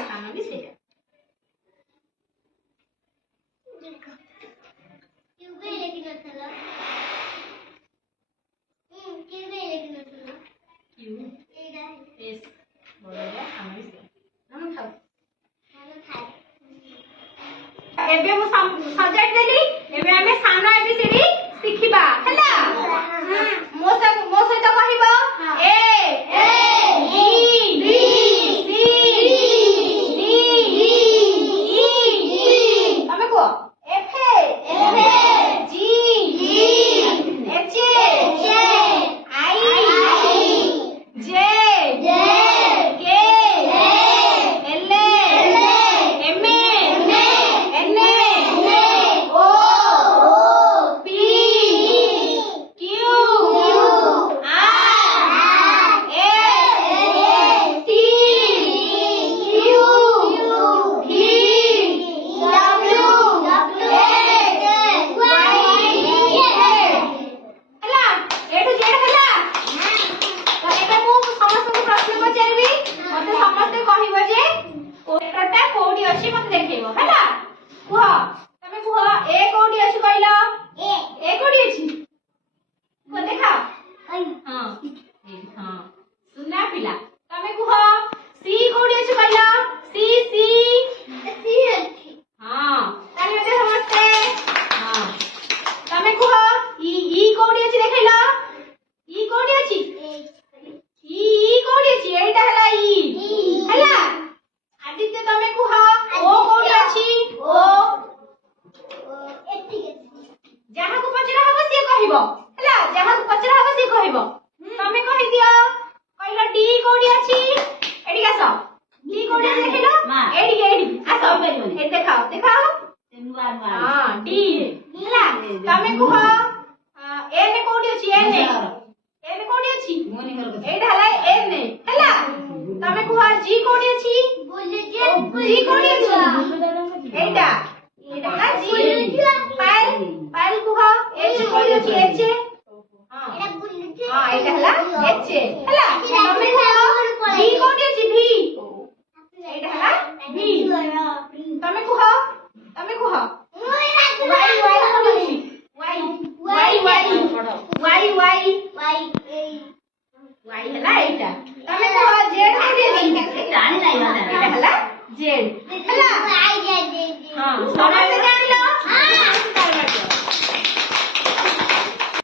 स्थान भी सेटा एबे मु सजाई देली एबे हमें साना एबीसीडी सिखिबा हला मो सहित कहिबो A B C D E तमे को F G H I J K L M N O P Q R S T U V W X Y हला ए टू जेड हला तो एबे मु समस्त को प्रश्न पचारबी मते समस्त कहिबो जे कोटटा कोडी अछि मते देखैबो हला कुह तमे कुह ए कोडी अछि कहला ए कोडी अछि को देखा हां हां सुना पिला तमे कुह सी कोडी अछि कहला सी अछि हां तानी मते समझते हां तमे कुह ई कोडी अछि देखैला ई कोडी अछि ई कोडी अछि एटा हला ई हला आदित्य तमे कुह ओ कोडी अछि ओ जहाँ को पचरा हबो से कहिबो हला जहाँ को पचरा हबो से कहिबो तमे कहि दियो कहला डी कोडी अछि एडी कास डी कोडी अछि देखैला एडी आसो ए देखाओ हां डी हला तमे कुह एन कोडी अछि एन कोडी अछि एडा हला एन हला तमे कुह जी कोडी अछि जी कोडी अछि एडा हला जी पायल कुह एच कोडी अछि एच हां एडा हला एच हला तमे कुह भी कोडी अछि भी एडा हला भी तमे कुह वाई हला एटा तमे कुह जेड कोडी अछि जानि नै हला जेड हला